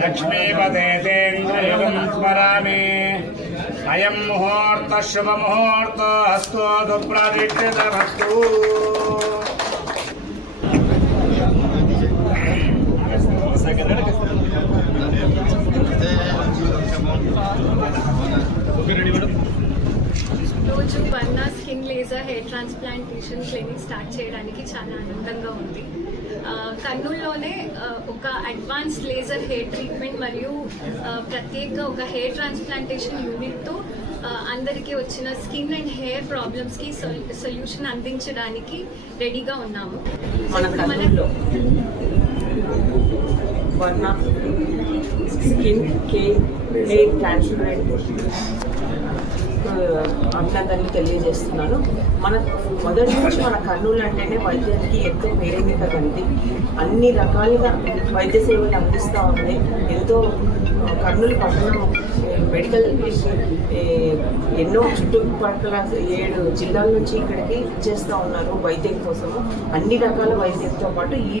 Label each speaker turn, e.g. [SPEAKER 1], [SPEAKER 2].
[SPEAKER 1] लक्ष्मीपदेतेन्द्रयुगं स्मरामि अयं मुहूर्तः शुभमुहूर्तो अस्तु Thank you. ప్రతిష్ఠితమస్తు
[SPEAKER 2] రోజు Varna skin laser hair transplantation clinic start చేయడానికి చాలా ఆనందంగా ఉంది. కర్నూలులోనే ఒక అడ్వాన్స్డ్ లేజర్ హెయిర్ ట్రీట్మెంట్ మరియు ప్రత్యేక ఒక హెయిర్ ట్రాన్స్ప్లాంటేషన్ యూనిట్తో అందరికీ వచ్చిన స్కిన్ అండ్ హెయిర్ ప్రాబ్లమ్స్కి సొల్యూషన్ అందించడానికి రెడీగా ఉన్నాము.
[SPEAKER 3] మన స్కిన్ హెయిర్ ట్రాన్స్ప్లాంట్ అభినందనలు తెలియజేస్తున్నాను. మన మొదటి నుంచి మన కర్నూలు అంటేనే వైద్యానికి ఎంతో పేరెన్నిక కలిగి అన్ని రకాలుగా వైద్య సేవలు అందిస్తూ ఉంది. ఎంతో కర్నూలు పట్టణం మెడికల్ ఎన్నో చుట్టుపక్కల ఏడు జిల్లాల నుంచి ఇక్కడికి ఇచ్చేస్తూ ఉన్నారు వైద్యం కోసము. అన్ని రకాల వైద్యంతో పాటు ఈ